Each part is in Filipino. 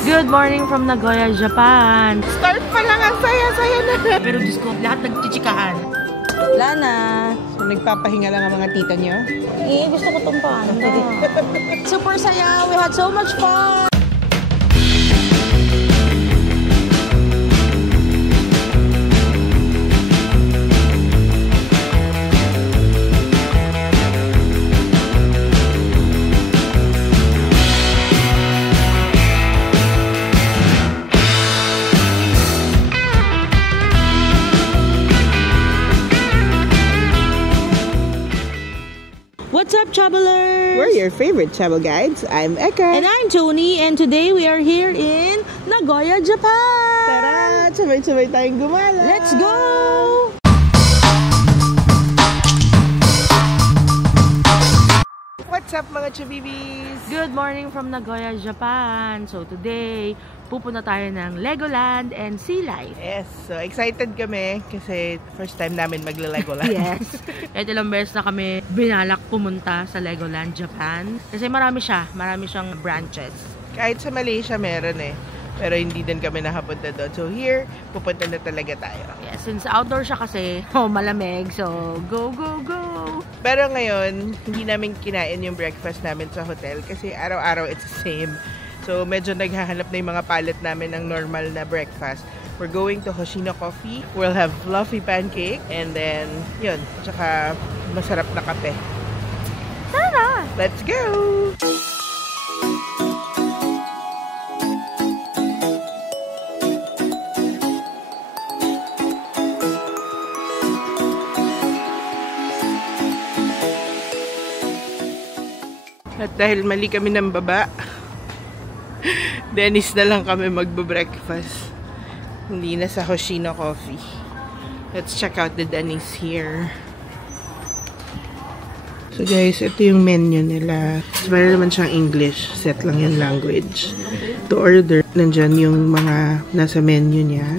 Good morning from Nagoya, Japan. Start pa lang, ang saya-saya na. Pero Diyos ko, lahat nagchichikahan. Wala na. So, nagpapahinga lang ang mga tita nyo? Gusto ko itong panda. Super saya. We had so much fun. What's up, travelers? We're your favorite travel guides. I'm Eka. And I'm Tony, and today we are here in Nagoya, Japan. Tara! Sabay-sabay tayong gumala. Let's go! What's up, mga chabibis? Good morning from Nagoya, Japan. So today, pupunta tayo ng Legoland and Sea Life. Yes, so excited kami kasi first time namin magla-Legoland. Yes. Kahit ilang beses na kami binalak pumunta sa Legoland, Japan. Kasi marami siyang branches. Kahit sa Malaysia meron eh. Pero hindi din kami nakapunta doon. So here, pupunta na talaga tayo. Yes, since outdoor siya kasi, malamig. So, go, go, go! Pero ngayon, hindi namin kinain yung breakfast namin sa hotel kasi araw-araw it's the same. So, medyo naghahanap na yung mga palette namin ng normal na breakfast. We're going to Hoshino Coffee. We'll have fluffy pancake. And then, yun. Tsaka, masarap na kape. Tara! Let's go! At dahil mali kami ng baba, Dennis na lang kami magbe-breakfast. Hindi na sa Hoshino Coffee. Let's check out the Dennis here. So guys, ito yung menu nila. Meron naman siyang English. Set lang yung language. To order, nandyan yung mga nasa menu niya.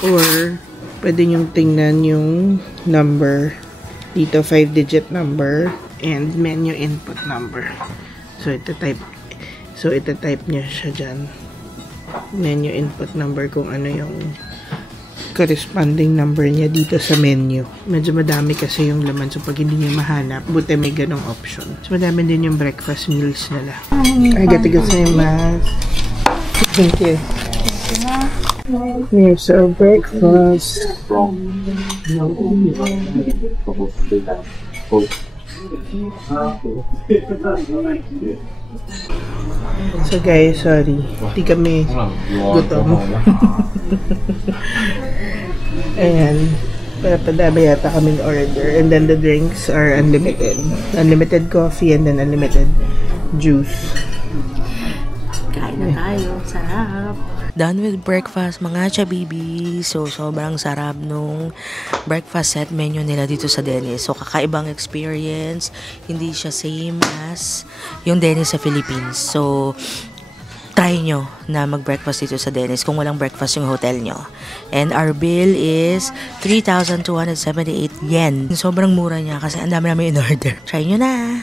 Or, pwede nyo tingnan yung number. Dito, 5-digit number. And menu input number. So, ito-type niya siya dyan. Menu input number kung ano yung corresponding number niya dito sa menu. Medyo madami kasi yung laman. So, pag hindi niya mahanap, buti may ganong option. So, madami din yung breakfast meals nila. I got to go say mas. Thank you. Here's our breakfast. So guys, sorry. Hindi kami gutom. Ayan. Padami yata kaming order. And then the drinks are unlimited. Unlimited coffee and then unlimited juice. Kain na tayo. Sarap. Done with breakfast, mga chabibi. So, sobrang sarap nung breakfast set menu nila dito sa Dennis. So, kakaibang experience. Hindi siya same as yung Dennis sa Philippines. So, try nyo na mag-breakfast dito sa Dennis kung walang breakfast yung hotel nyo. And our bill is 3,278 yen. Sobrang mura niya kasi ang dami namin in-order. Try nyo na!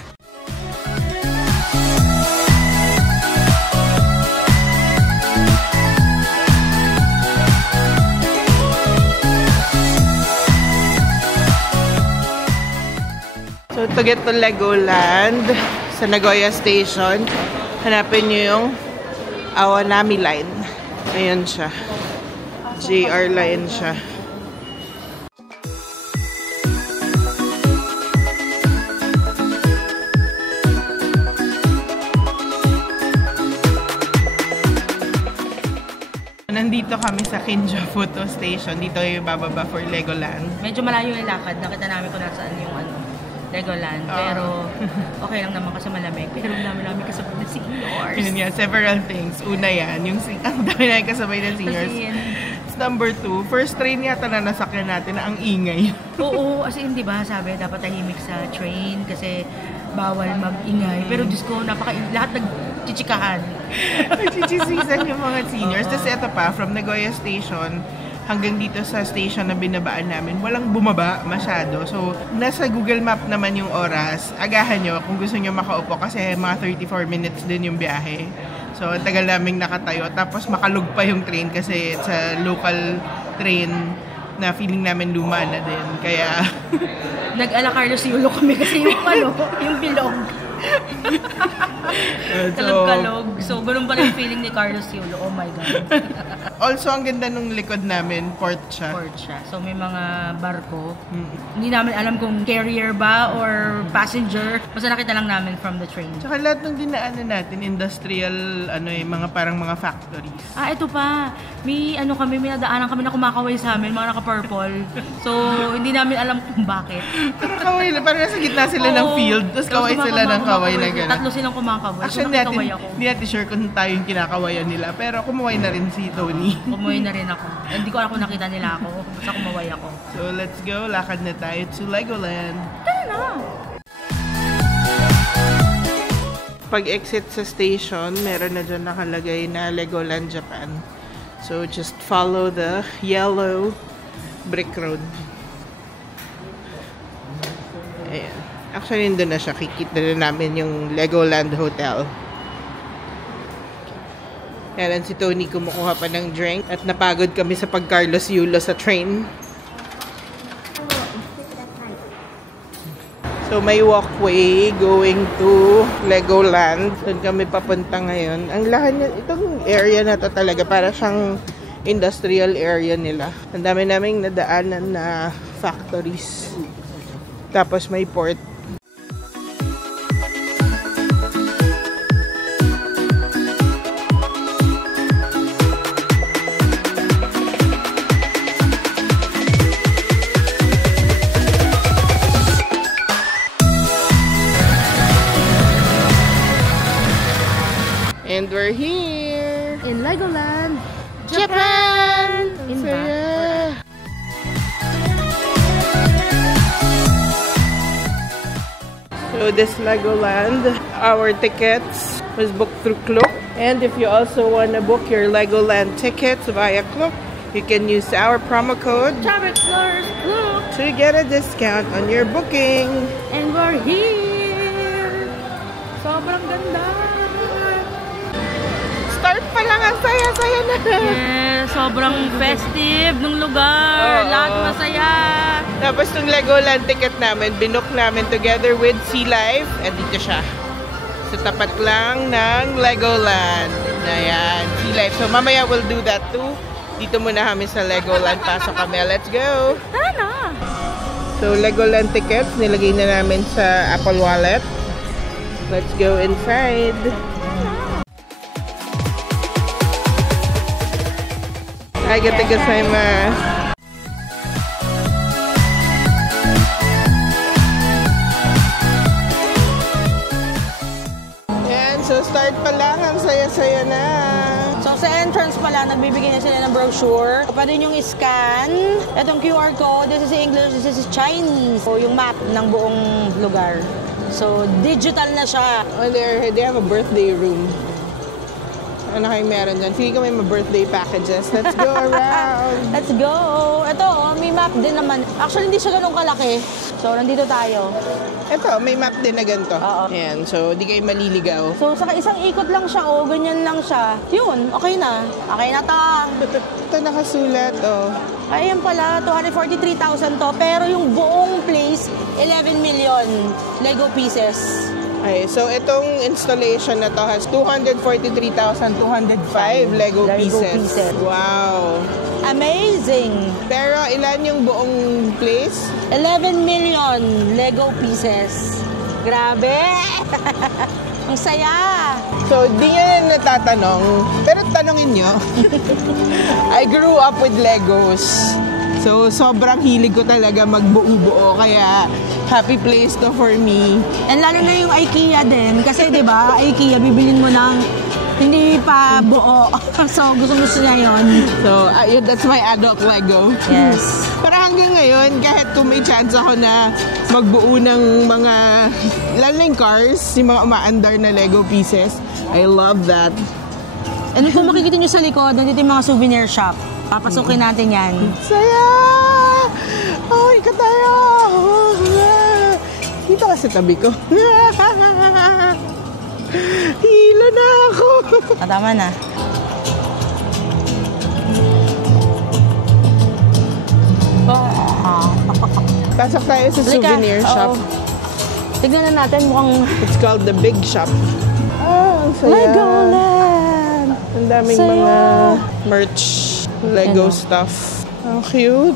So, to get to Legoland, sa Nagoya Station, hanapin nyo yung Awanami Line. Ayan siya. JR line siya. Nandito kami sa Kinjo Photo Station. Dito yung bababa for Legoland. Medyo malayo yung lakad. Nakita namin kung nasaan yung Legoland. Pero okay lang naman kasi malamig. Pero namin kasabay na seniors. Yun yan, several things. Una yan, yung ang dami na kasabay na seniors. Number 2, first train yata na nasakyan natin na ang ingay. Oo, as in, di ba, sabi, dapat tahimik sa train kasi bawal mag-ingay. Pero Diyos ko, lahat nagchichikahan. Nagchichismisan yung mga seniors. Tapos ito pa, from Nagoya Station, hanggang dito sa station na binabaan namin, walang bumaba masyado. So, nasa Google Map naman yung oras. Agahan nyo kung gusto nyo makaupo kasi mga 34 minutes din yung biyahe. So, ang tagal naming nakatayo. Tapos makalug pa yung train kasi sa local train na feeling namin luma na din. Kaya... Nag-ala Carlos Yulo kami kasi yung yung bilog. Kalog-kalog. So, ganun pala yung feeling ni Carlos Yulo. Oh my God. Also, ang ganda nung likod namin, port siya. Port siya. So, may mga barko. Hindi namin alam kung carrier ba or passenger. Basta nakita lang namin from the train. Tsaka lahat ng dinaanan natin, industrial, mga parang mga factories. Ito pa. May nadaanan kami na kumakaway sa amin, mga naka-purple. So, hindi namin alam kung bakit. Pero kaway na, parang nasa gitna sila ng field, tapos kaway sila ng kaway na gano'n. Tatlo silang kumakaway. Actually, hindi natin sure kung tayo yung kinakawayan nila, pero kumaway na rin si Tony. Kumuhay na rin ako. Hindi ko alam kung nakita nila ako. Basta kumaway ako. So, let's go. Lakad na tayo to Legoland. Tara na! Pag-exit sa station, meron na dyan nakalagay na Legoland Japan. So, just follow the yellow brick road. Ayan. Actually, doon na siya. Kikita na namin yung Legoland Hotel. Kaya si Tony kumukuha pa ng drink at napagod kami sa pag-Carlos Yulo sa train. So may walkway going to Legoland. Doon kami papunta ngayon. Ang lahat niya, itong area na to talaga para siyang industrial area nila. Ang dami naming nadaanan na factories. Tapos may port. And we're here in Legoland, Japan! In So, yeah. So this Legoland, our tickets was booked through Klook. And if you also want to book your Legoland tickets via Klook, you can use our promo code Travelers Klook to get a discount on your booking. And we're here! Sobrang ganda! Start pa lang, ang saya-saya na. Yes, sobrang festive ng lugar. Lahat masaya. Tapos yung Legoland ticket namin, binook namin together with Sea Life. And dito siya. Sa tapat lang ng Legoland. Ayan, Sea Life. So mamaya we'll do that too. Dito muna kami sa Legoland. Pasok kami. Let's go! Tara na! So Legoland tickets, nilagay na namin sa Apple Wallet. Let's go inside. Arigatou gozaimasu. Yan, so start pa lang, ang saya-saya na. So sa entrance pala, nagbibigay na sila ng brochure. Pwede nyo i-scan. Itong QR code, this is English, this is Chinese. So yung map ng buong lugar. So digital na siya. Oh, they have a birthday room. Ano kayo meron dyan? Feeling ko may birthday packages. Let's go around. Let's go! Ito, may map din naman. Actually, hindi siya ganun kalaki. So, nandito tayo. Ito, may map din na ganito. Oo. Ayan, so di kayo maliligaw. So, sa isang ikot lang siya, ganyan lang siya. Yun, okay na. Okay na to. Ito nakasulat, Ayan pala, 243,000 to. Pero yung buong place, 11 million Lego pieces. Okay, so itong installation na to has 243,205 Lego pieces. Wow! Amazing! Pero ilan yung buong place? 11 million Lego pieces. Grabe! Ang saya! So, di nyo natatanong, pero tanongin nyo. I grew up with Legos. So, sobrang hilig ko talaga magbuo-buo. Kaya, happy place to for me. And lalo na yung IKEA din. Kasi, di ba, IKEA, bibilin mo ng hindi pa buo. So, gusto niya yun. So, that's my adult Lego. Yes. Pero hanggang ngayon, kahit kung may chance ako na magbuo ng mga, lalo na yung cars, yung mga umaandar na Lego pieces, I love that. And kung makikita nyo sa likod, nandito yung mga souvenir shop. Papasukin natin yan. Saya! Oh, ika tayo! Dito ka sa tabi ko. Hilo na ako. Tama na. Pasok tayo sa souvenir shop. Tignan na natin, mukhang... It's called the Big Shop. Ang saya. Legoland! Ang daming saya. mga merch, Lego stuff. Ang cute.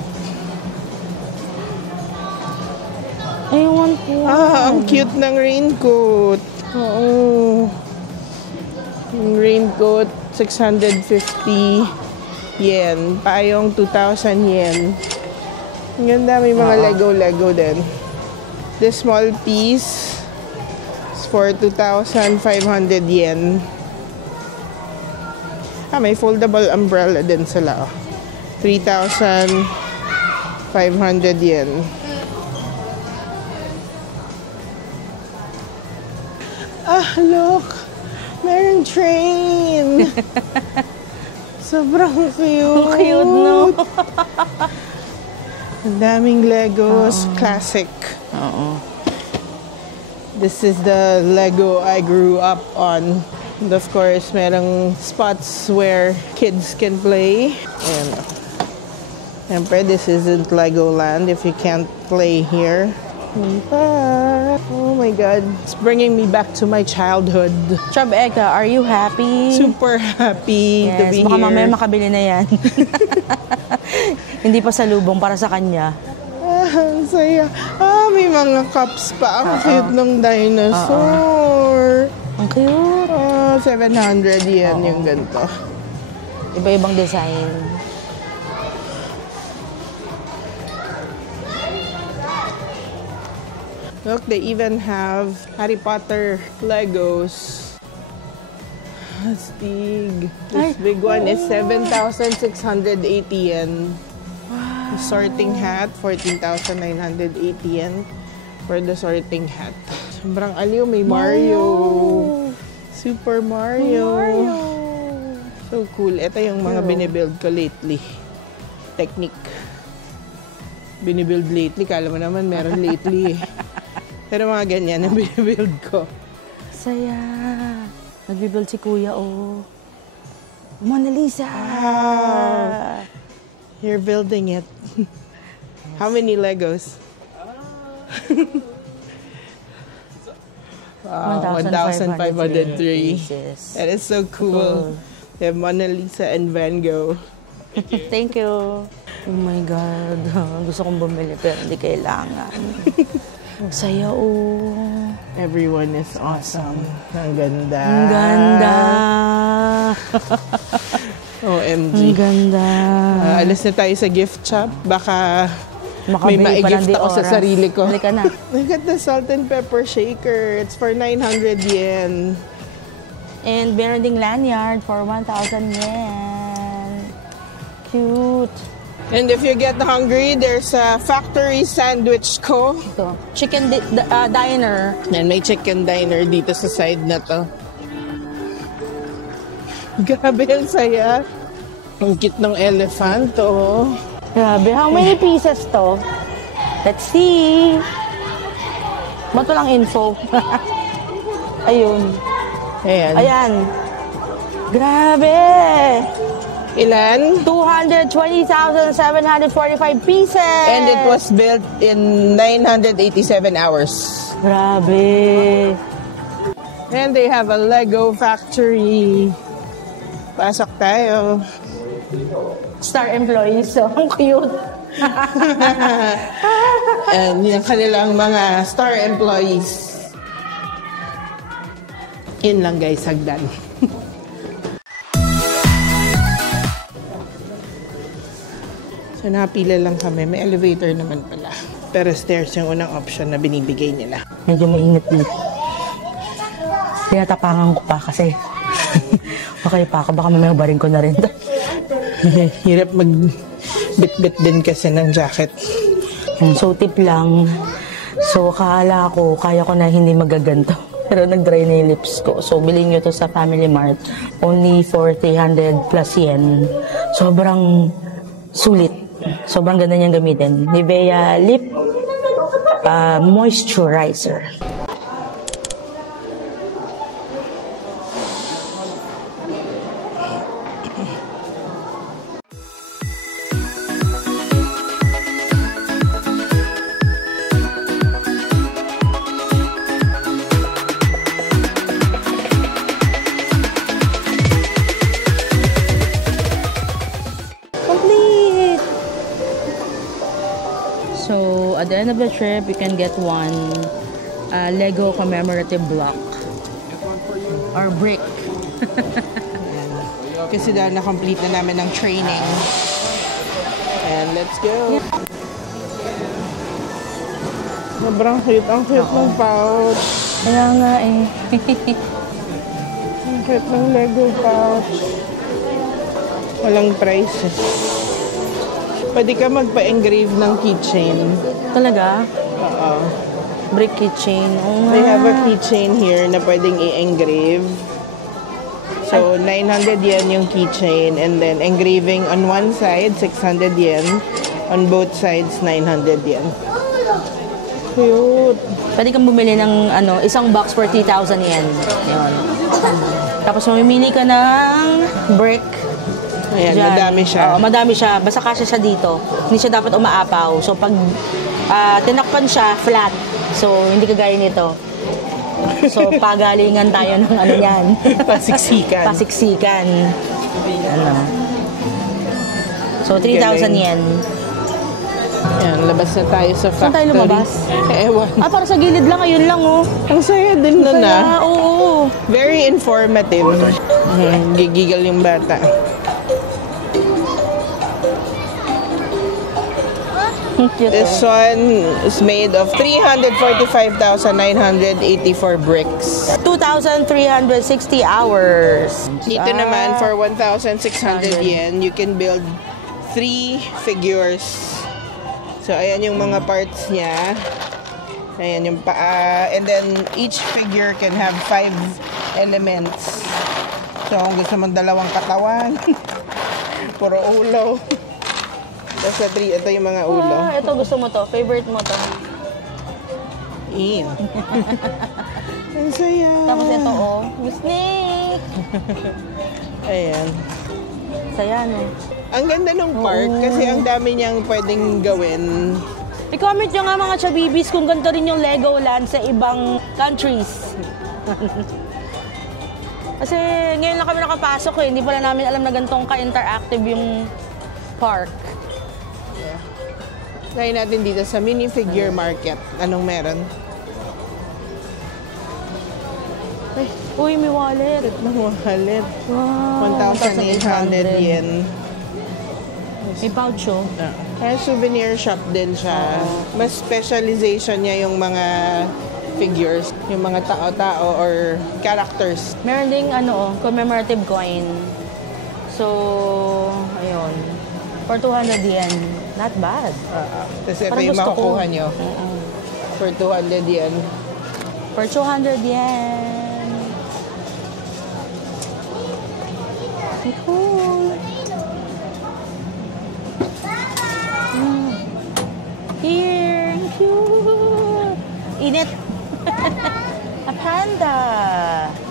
I want one. Ang cute ng raincoat. Oo. Yung raincoat, 650 yen. Payong 2,000 yen. Ang ganda, may mga Lego din. This small piece is for 2,500 yen. May foldable umbrella din sila. 3,500 yen. Look! Merong train! Sobrang cute! Ang cute, no? Ang daming Legos. Classic. This is the Lego I grew up on. And of course, merong spots where kids can play. And siyempre, this isn't Legoland if you can't play here. But, oh my God, it's bringing me back to my childhood. Chub Eka, are you happy? Super happy to be baka here. mamaya makabili na yan. Hindi pa salubong para sa kanya. Ang saya. May mga cups pa. Ang cute ng dinosaur. Ang cute. 700 yen yung ganito. Iba-ibang design. Look, they even have Harry Potter Legos. Astig. This big one is 7,680 yen. Wow. The sorting hat, 14,980 yen for the sorting hat. Sobrang aliw, may Mario. Super Mario. So cool. Ito yung mga binibuild ko lately. Technique. Binibuild lately. Kala mo naman meron lately eh. Pero mga ganyan ang binibuild ko. Saya. Nagbibuild si Kuya, Mona Lisa! Wow. You're building it. How many Legos? Wow, 1,503. That is so cool. They have Mona Lisa and Van Gogh. Thank you. Oh my God. Gusto kong bumili pero hindi kailangan. Saya, Everyone is awesome. Ang ganda. Ang ganda. OMG. Ang ganda. Alis na tayo sa gift shop. Baka may ma-gift ako sa sarili ko. Halika na. Look at the salt and pepper shaker. It's for 900 yen. And meron ding lanyard for 1,000 yen. Cute. And if you get hungry, there's a Factory Sandwich Co. Ito. Chicken diner. Yan, may chicken diner dito sa side na to. Grabe, ang saya. Ang cute ng elephant, Grabe, how many pieces to? Let's see. Ba't walang info? Ayun. Ayan. Grabe! Ilan? 220,745 pieces! And it was built in 987 hours. Grabe! And they have a Lego factory. Pasok tayo. Star employees, so ang cute. And yung kanilang mga star employees. Yun lang guys, hagdan. So, napila lang kami. May elevator naman pala. Pero stairs yung unang option na binibigay nila. Medyo mainit dito. Tinatapangan ko pa kasi okay pa ako. Baka may barin ko na rin. Hirap mag-bit-bit din kasi ng jacket. So, tip lang. So, akala ko, kaya ko na hindi magaganto. Pero nag-dry na yung lips ko. So, bilhin nyo to sa Family Mart. Only for 300 plus yen. Sobrang sulit. Sobrang ganda niyang gamitin. Nivea Lip Moisturizer. at the end of the trip, you can get one Lego commemorative block. Or brick. Kasi dahil na-complete na namin ng training. And let's go. Sobrang cute. Ang cute ng pouch. Kaya nga eh. Ang cute ng Lego pouch. Walang price eh. Pwede ka magpa-engrave ng keychain. Talaga? Oo. Brick keychain. Oh, They have a keychain here na pwedeng i-engrave. So, 900 yen yung keychain. And then, engraving on one side, 600 yen. On both sides, 900 yen. Cute. Pwede kang bumili ng isang box for 3,000 yen. Yun. Tapos mamimili ka ng brick. Ayan, Diyan. madami siya. Oo, madami siya. Basta kasya siya dito. Hindi siya dapat umaapaw. So, pag tinakpan siya, flat. So, hindi kagaya nito. So, pagalingan tayo ng yan. Pasiksikan. Pasiksikan. So, 3,000 yen. Ayan, labas na tayo sa factory. Saan tayo lumabas? Ewan. Para sa gilid lang. Ayun lang, oh. Ang saya din nun Kaya, oo. Very informative. Gigigal yung bata. This one is made of 345,984 bricks. 2,360 hours. Dito naman, for 1,600 yen, you can build 3 figures. So, ayan yung mga parts niya. Ayan yung paa. And then, each figure can have 5 elements. So, kung gusto mong dalawang katawan, puro ulo. Tapos sa 3, ito yung mga ulo. Ito gusto mo to. Favorite mo to. Ew. Ang saya. Tapos ito, oh. Snake! Ayan. Saya, no? Ang ganda ng park kasi ang dami niyang pwedeng gawin. I-comment nyo nga mga chabibis kung ganito rin yung Legoland sa ibang countries. Kasi ngayon lang kami nakapasok eh. Hindi pala namin alam na ganitong ka-interactive yung park. Try natin dito sa minifigure market. Anong meron? Ay, Uy, may wallet. ng wallet. Wow. 1,800 yen. May pouch, oh. Kaya souvenir shop din siya. Mas specialization niya yung mga figures, yung mga tao-tao or characters. Meron ding commemorative coin. So, ayun. For 200 yen. Not bad. Kasi ito Parang yung gusto ko. makukuha nyo. For 200 yen. For 200 yen. Cool. Here. Cute. Init. A panda.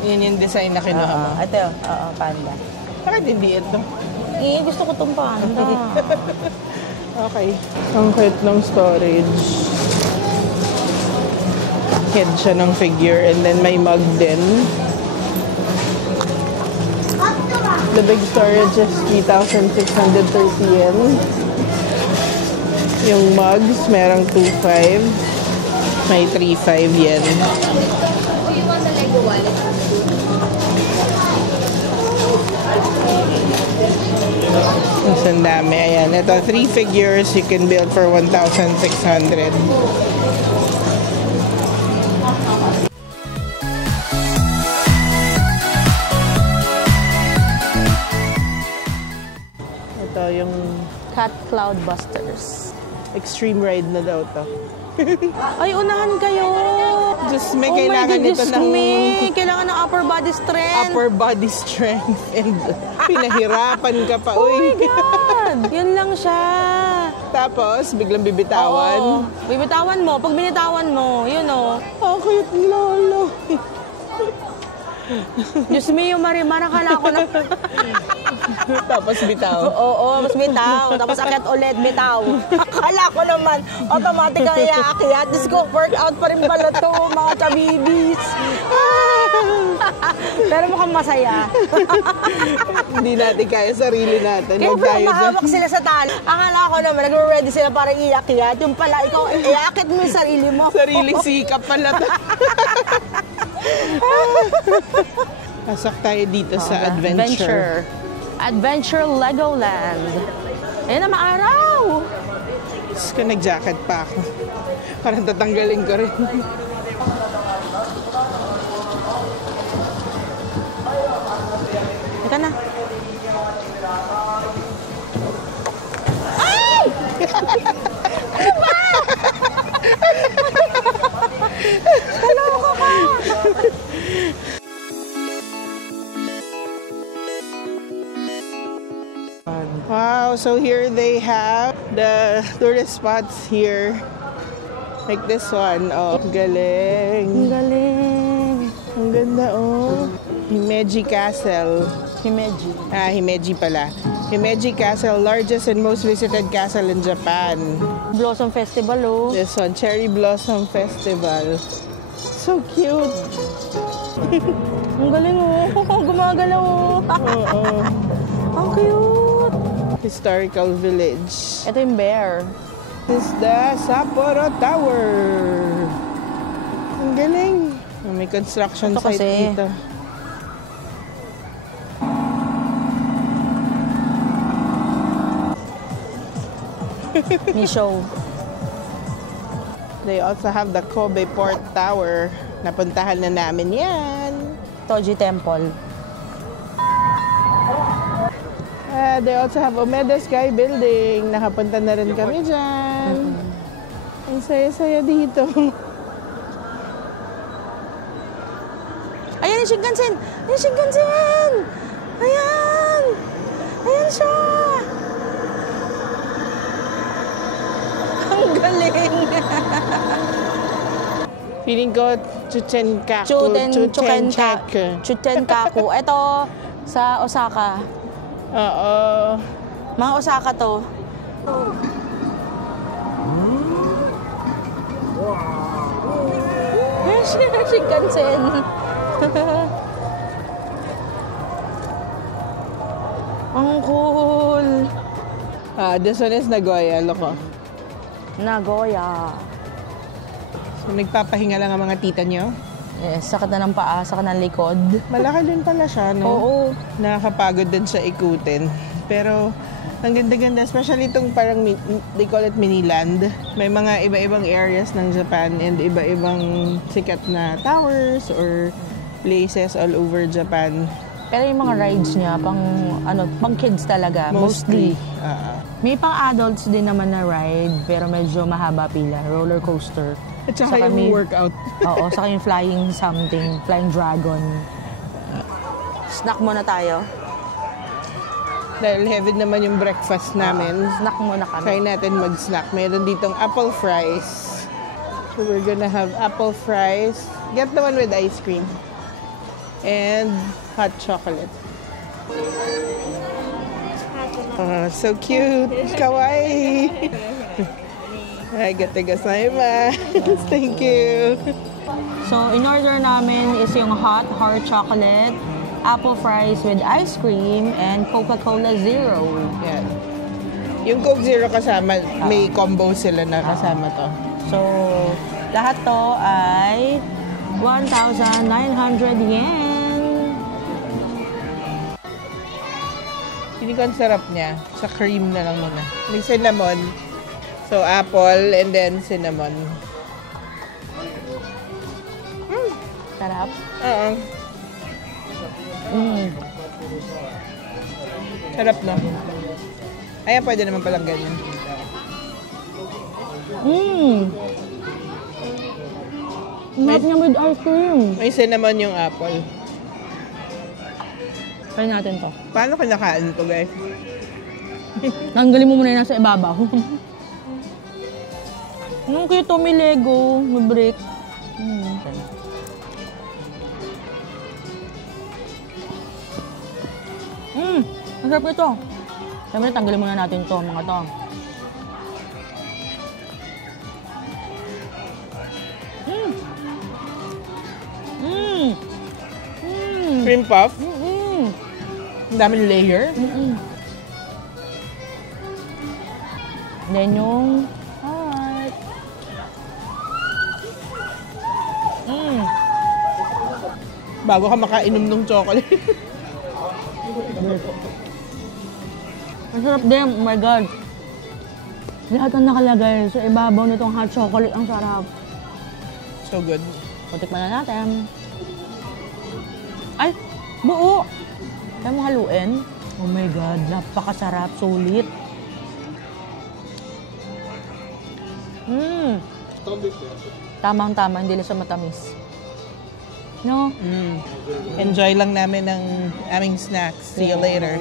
Yun yung design na kinuha mo. Ito. Panda. Bakit hindi ito? Gusto ko tong panda. Okay. Ang cute ng storage. Head siya ng figure and then may mug din. The big storage is 3,630 yen. Yung mugs, merong 2,500. May 3,500 yen. Mas ang dami. Ayan. Ito, 3 figures you can build for 1,600. Ito yung Cat Cloud Busters. extreme ride na daw to. Ay, unahan kayo! Just may kailangan nito ng Kailangan ng upper body strength. upper body strength and pinahirapan ka pa. Oh my Uy. God! Yun lang siya. Tapos, biglang bibitawan. Oo. Bibitawan mo. Pag binitawan mo, yun o. Oh, cute lolo. Diyos me, yung Marimar, akala ko na. Tapos bitaw. Oo, mas bitaw. Tapos akit ulit, bitaw. Akala ko naman, automatic ang iaakyat. Diyos ko, workout pa rin pala to, mga chabibis. Pero mukhang masaya. Hindi natin kaya sarili natin. Kaya pala mahawak sila sa tali. Akala ko naman, nag-ready sila para iyak-iyak. Yung pala, ikaw, iakit mo yung sarili mo. Sariling sikap pala. Pasok tayo dito sa Adventure. Adventure Legoland. Ayan na, maaraw. Tapos ko nag-jacket pa ako. Parang tatanggalin ko rin. Ika na. Ay! Ano ba? Taloko ka! Wow, so here they have the tourist spots here. Like this one. Oh, galing. Ang galing. Ang ganda, oh. Himeji Castle. Himeji. Himeji pala. Himeji Castle, largest and most visited castle in Japan. Blossom Festival, oh. This one, Cherry Blossom Festival. So cute. Ang galing, oh. Gumagalaw, oh. Oo. Ang cute. Historical village. Ito yung bear. This is the Sapporo Tower. Ang galing. May construction Ito site kasi. dito. May show. They also have the Kobe Port Tower. Napuntahan na namin yan. Toji Temple. They also have Omeda Sky Building. Nakapunta na rin kami dyan. Ang saya-saya dito. Ayan yung Shinkansen! Ayan yung Shinkansen! Ayan! Ayan siya! Ang galing! Feeling ko Chutenkaku. Chutenkaku. Ito sa Osaka. Oo. Mga Osaka to. Shinkansen. Ang cool. This one is Nagoya, loko. Nagoya. So, nagpapahinga lang ang mga tita nyo. Yes, sakit na ng paa, sakit ng likod. Malaki din pala siya, no? Oo. Nakakapagod din siya ikutin. Pero, ang ganda-ganda. Especially itong parang, they call it Miniland. May mga iba-ibang areas ng Japan and iba-ibang sikat na towers or places all over Japan. Pero yung mga rides niya, pang kids talaga, mostly. May pang adults din naman na ride, pero medyo mahaba pila, roller coaster. At saka yung workout. Oo, saka yung flying dragon. Snack muna tayo. Dahil heavy naman yung breakfast namin. Snack muna kami. Try natin mag-snack. Mayroon ditong apple fries. So we're gonna have apple fries. Get the one with ice cream. And hot chocolate. So cute. Kawaii. Arigatou. Thank you. So, in order namin is yung hot chocolate, apple fries with ice cream, and Coca-Cola Zero. Yan. Yung Coke Zero kasama, may combo sila na kasama to. So, lahat to ay 1,900 yen. Hindi ko ang sarap niya. Sa cream na lang muna. May cinnamon. So, apple and then cinnamon. Sarap. Oo. Sarap na. Ayan, pwede naman palang ganyan. Sarap niya with ice cream. May cinnamon yung apple. Try natin to. Paano kinakain to, guys? Tanggalin mo muna yung nasa ibabaw. Anong cute, may Lego, may brick. Masarap ito. Siyempre, tanggalin muna natin to, mga to. Shrimp puff. Ang daming layer. Then yung heart. Bago ka makainom ng chocolate. Masarap din. Oh my God. Lahat ang nakalagay sa ibabaw nitong hot chocolate. Ang sarap. So good. Patikman na natin. Ay! Buo! Kaya mo haluin. Oh my God. Napakasarap. Sulit. Tamang-tama. Hindi lang siya matamis. No? Enjoy lang namin ng aming snacks. See you later.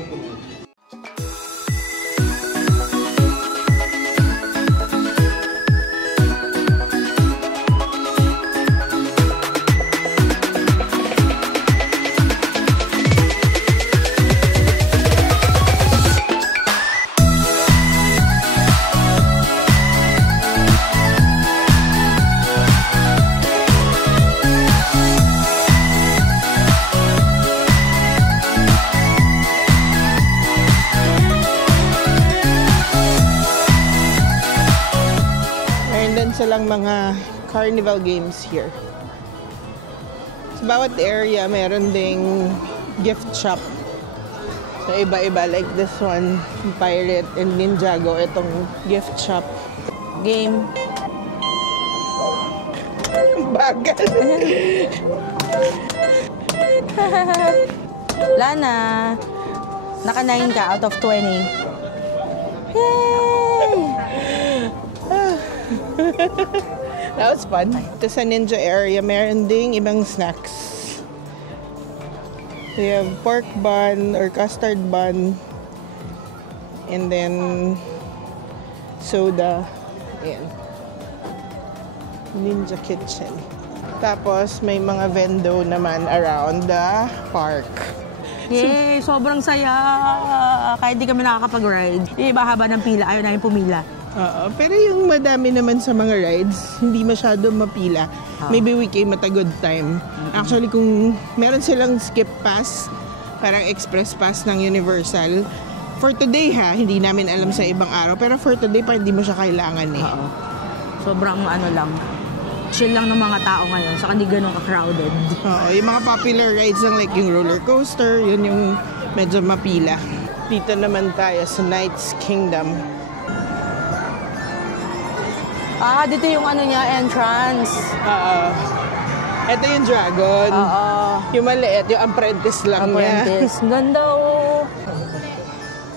Lang mga carnival games here. Sa bawat area, meron ding gift shop. So, iba-iba. Like this one, Pirate and Ninjago. Itong gift shop. Game. Bagal. Lana. Naka 9 ka out of 20. Yay! That was fun. Ito sa Ninja area, meron ding ibang snacks. We have pork bun or custard bun. And then soda. Ayan. Ninja Kitchen. Tapos may mga vendo naman around the park. Yay! Sobrang saya! Kahit di kami nakakapag-ride. Yung iba haba ng pila, ayaw namin pumila. Oo, pero yung madami naman sa mga rides, hindi masyado mapila. Maybe we came at a good time. Actually, kung meron silang skip pass, parang express pass ng Universal, for today hindi namin alam sa ibang araw, pero for today pa hindi mo siya kailangan eh. Oo. Sobrang lang, chill lang ng mga tao ngayon, saka hindi ganun ka-crowded. Oo, yung mga popular rides lang like yung roller coaster, yun yung medyo mapila. Dito naman tayo sa Knights Kingdom. Dito yung entrance. Oo. Ito yung dragon. Oo. Yung maliit, yung apprentice lang niya. Apprentice. Ganda oh.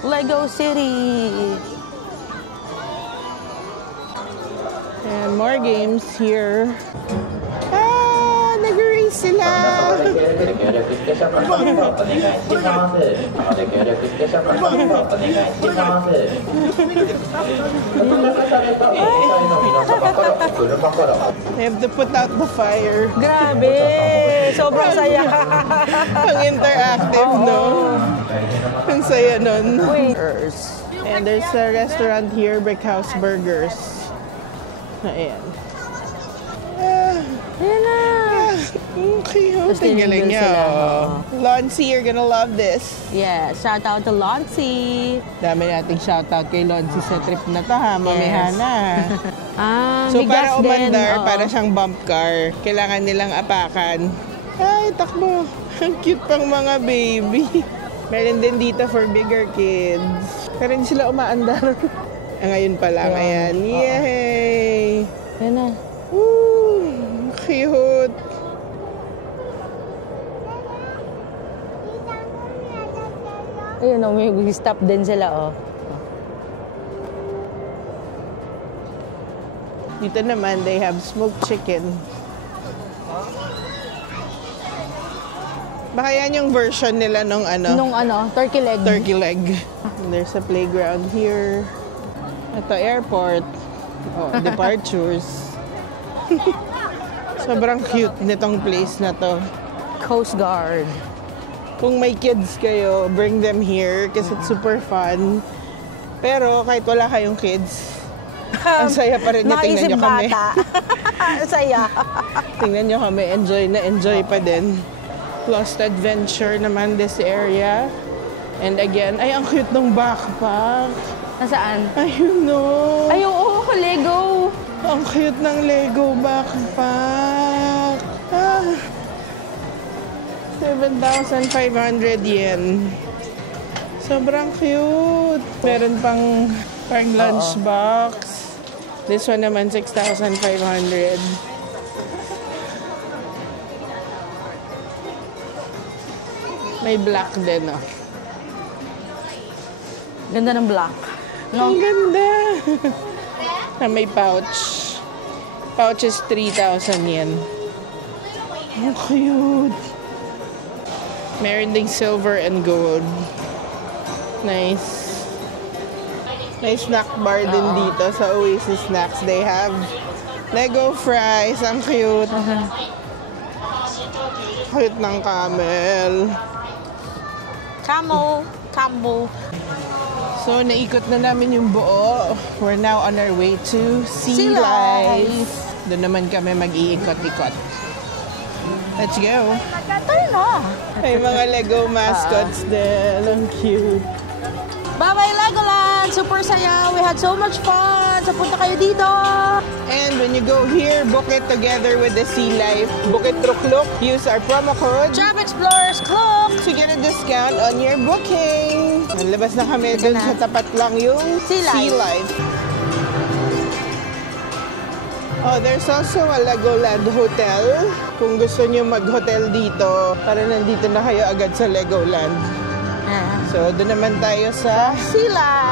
Lego City. And more games here. Nag-race sila. They have to put out the fire. Grabe! Sobrang saya. Ang interactive, no? Ang saya nun. And there's a restaurant here, Brickhouse Burgers. Ayan. Ayan na. Okay, galing niya. Lonzy, you're gonna love this. Yeah, shout out to Lonzy. Dami nating shout out kay Lonzy sa trip na to ha, mamihana. So para umandar, para siyang bump car, kailangan nilang apakan. Ay, takbo. Ang cute pang mga baby. Meron din dito for bigger kids. Pero hindi sila umaandar. Ngayon pa lang, ayan. Yay! Ayan na. Woo! Cute! Ayun o, may stop din sila Dito naman, they have smoked chicken. Baka yan yung version nila nung turkey leg. Turkey leg. There's a playground here. Ito, airport. Departures. Sobrang cute nitong place na to. Coast Guard. Kung may kids kayo, bring them here kasi it's super fun. Pero kahit wala kayong kids, ang saya pa rin. Tingnan nyo kami. Saya. Tingnan nyo kami, enjoy na enjoy pa din. Lost Adventure naman this area. And again, ay, ang cute ng backpack. Nasaan? Ayun, no. Ay, oo, Lego. Ang cute ng Lego backpack. 7,500 yen. Sobrang cute. Meron pang lunchbox. This one naman, 6,500. May black din, oh. Ganda ng black. No? Ang ganda. May pouch. Pouch is 3,000 yen. Ang cute. Meron ding silver and gold. Nice. May snack bar din dito sa Oasis Snacks. They have Lego fries. Ang cute. Cute ng camel. Camel. So, naikot na namin yung buo. We're now on our way to Sea Life. Doon naman kami mag-iikot-ikot. Let's go. Tayo na. May mga Lego mascots din. Ang cute. Bye-bye, Legoland! Super saya! We had so much fun! So, punta kayo dito! And when you go here, book it together with the Sea Life. Book it Trukluk. Use our promo code Job Explorers Club! to get a discount on your booking. Nalabas na kami dun sa tapat lang yung Sea Life. Oh, there's also a Legoland Hotel. Kung gusto niyo mag-hotel dito, para nandito na kayo agad sa Legoland. So, doon naman tayo sa Sea Life!